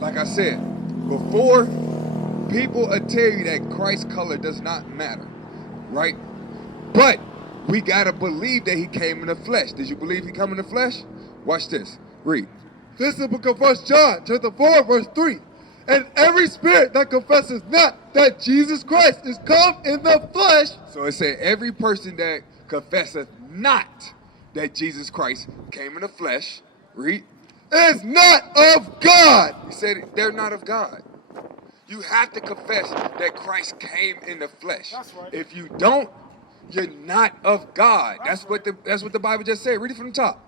like I said before, people will tell you that Christ's color does not matter, right? But we gotta believe that he came in the flesh. Did you believe he came in the flesh? Watch this. Read. This is the book of 1 John, chapter 4, verse 3. And every spirit that confesses not that Jesus Christ is come in the flesh. So it said every person that confesseth not that Jesus Christ came in the flesh, read, is not of God. He said they're not of God. You have to confess that Christ came in the flesh. That's right. If you don't, you're not of God. That's what the Bible just said. Read it from the top.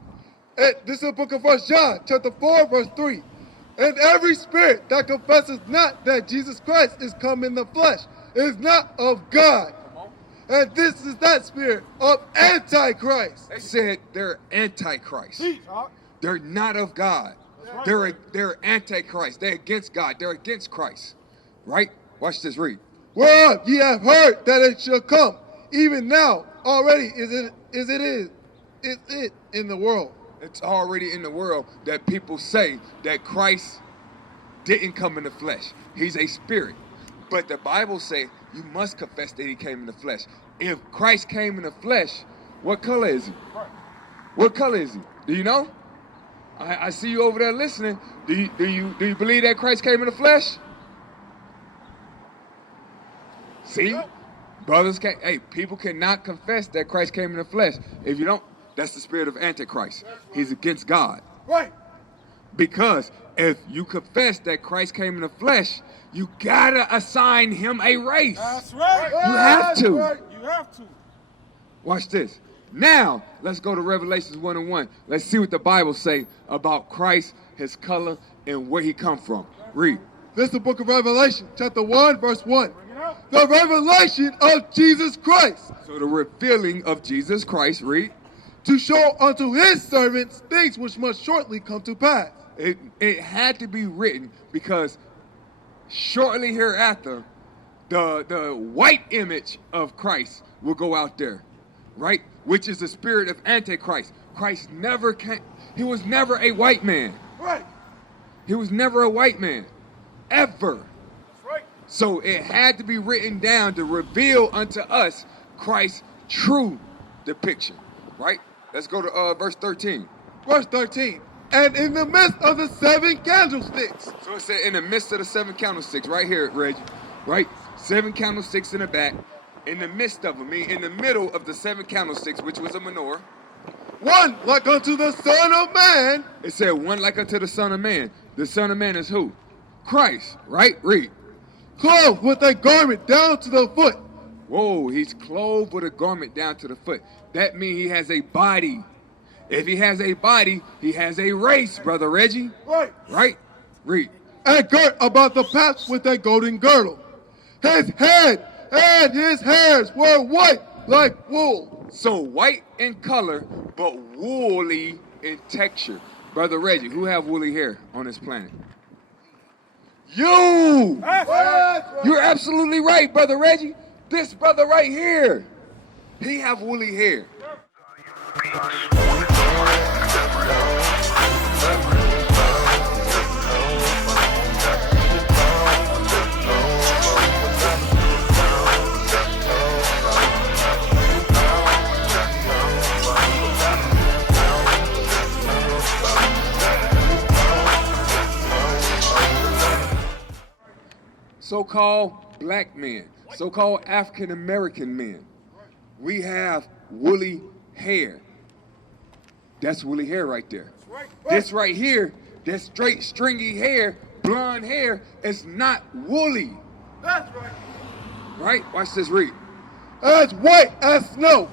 This is the book of 1 John, chapter 4, verse 3. And every spirit that confesses not that Jesus Christ is come in the flesh is not of God. And this is that spirit of Antichrist. They said they're Antichrist. They're not of God. They're Antichrist. They're against God. They're against Christ. Right? Watch this, read. Whereof ye have heard that it shall come, even now already is it in the world. It's already in the world that people say that Christ didn't come in the flesh. He's a spirit. But the Bible says you must confess that he came in the flesh. If Christ came in the flesh, what color is he? What color is he? Do you know? I see you over there listening. Do you believe that Christ came in the flesh? See? Brothers people cannot confess that Christ came in the flesh. If you don't, that's the spirit of Antichrist. He's against God. Right. Because if you confess that Christ came in the flesh, you gotta assign him a race. That's right. You have to. Right. You have to. Watch this. Now, let's go to Revelations 1:1. Let's see what the Bible say about Christ, his color, and where he come from. Read. This is the book of Revelation, chapter 1, verse 1. The revelation of Jesus Christ. So the revealing of Jesus Christ, read. To show unto his servants things which must shortly come to pass. It had to be written because shortly hereafter, the white image of Christ will go out there, right? Which is the spirit of Antichrist. Christ never came. He was never a white man. Right. He was never a white man, ever. That's right. So it had to be written down to reveal unto us Christ's true depiction, right? Let's go to verse 13. Verse 13. And in the midst of the 7 candlesticks. So it said in the midst of the 7 candlesticks, right here, Reggie, right? 7 candlesticks in the back. In the midst of them, meaning in the middle of the 7 candlesticks, which was a menorah. One like unto the Son of Man. It said one like unto the Son of Man. The Son of Man is who? Christ, right? Read. Clothed with a garment down to the foot. Whoa, he's clothed with a garment down to the foot. That means he has a body. If he has a body, he has a race, Brother Reggie. Right. Right? Read. And girt about the paps with a golden girdle. His head and his hairs were white like wool. So white in color, but woolly in texture. Brother Reggie, who have woolly hair on this planet? You! You're absolutely right, Brother Reggie. This brother right here, he have woolly hair. So-called black men, so-called African-American men, we have woolly hair. That's woolly hair right there. This right here, that straight stringy hair, blonde hair, is not woolly. That's right. Right? Watch this, read. As white as snow,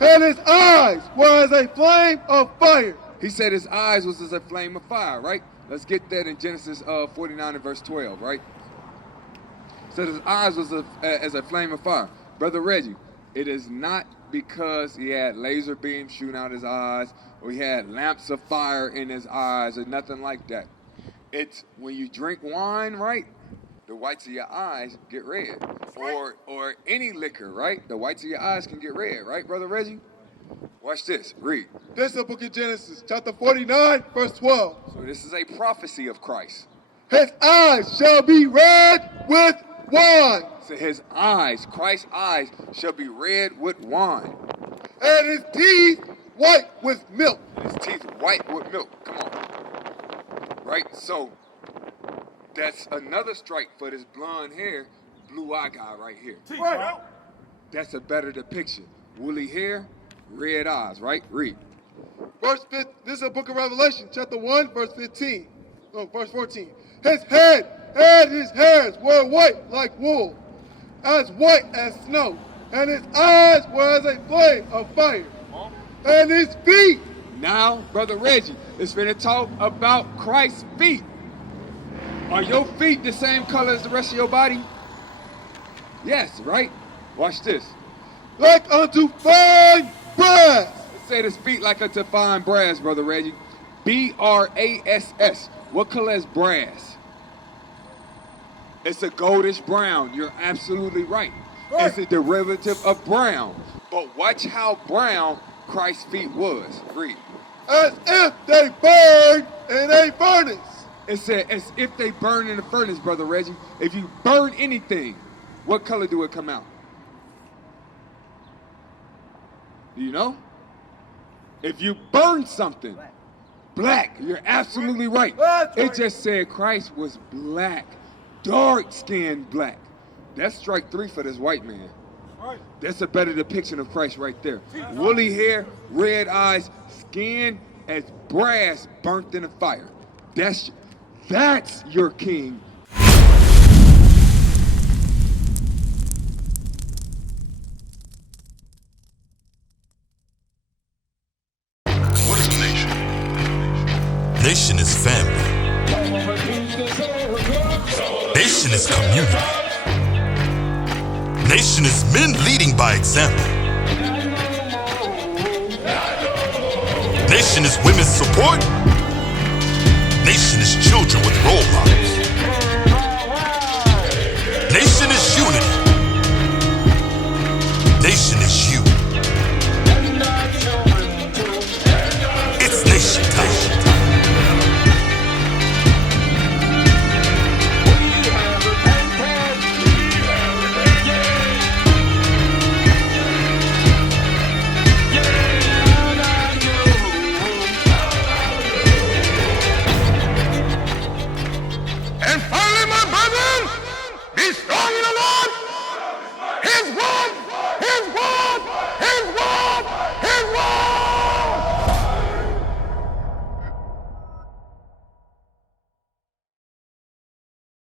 and his eyes were as a flame of fire. He said his eyes was as a flame of fire, right? Let's get that in Genesis 49 and verse 12, right? So his eyes was as a flame of fire. Brother Reggie, it is not because he had laser beams shooting out his eyes or he had lamps of fire in his eyes or nothing like that. It's when you drink wine, right? The whites of your eyes get red. Or any liquor, right? The whites of your eyes can get red, right, Brother Reggie? Watch this. Read. This is the book of Genesis, chapter 49, verse 12. So this is a prophecy of Christ. His eyes shall be red with wine. So his eyes, Christ's eyes, shall be red with wine. And his teeth white with milk. His teeth white with milk. Come on. Right? So that's another strike for this blonde hair, blue eye guy right here. Right. That's a better depiction. Woolly hair, red eyes, right? Read. Verse 5, this is the book of Revelation, chapter 1, verse 15. No, verse 14. His head and his hairs were white like wool, as white as snow, and his eyes were as a flame of fire. And his feet. Now, Brother Reggie is finna talk about Christ's feet. Are your feet the same color as the rest of your body? Yes, right? Watch this. Like unto fine brass. Let's say his feet like unto fine brass, Brother Reggie. B-R-A-S-S. What color is brass? It's a goldish brown. You're absolutely right. It's a derivative of brown. But watch how brown Christ's feet was. Read. As if they burned in a furnace. It said, as if they burn in the furnace, Brother Reggie. If you burn anything, what color do it come out? Do you know? If you burn something, black. You're absolutely right. It just said Christ was black, dark-skinned black. That's strike 3 for this white man. That's a better depiction of Christ right there. Woolly hair, red eyes, skin as brass burnt in a fire. That's your king. What is a nation? Nation is family. Nation is community. Nation is men leading by example. Nation is women's support. Nation is children with role models. Nation is unity. Nation is you. It's nation time. And finally, my brethren, be strong in the Lord.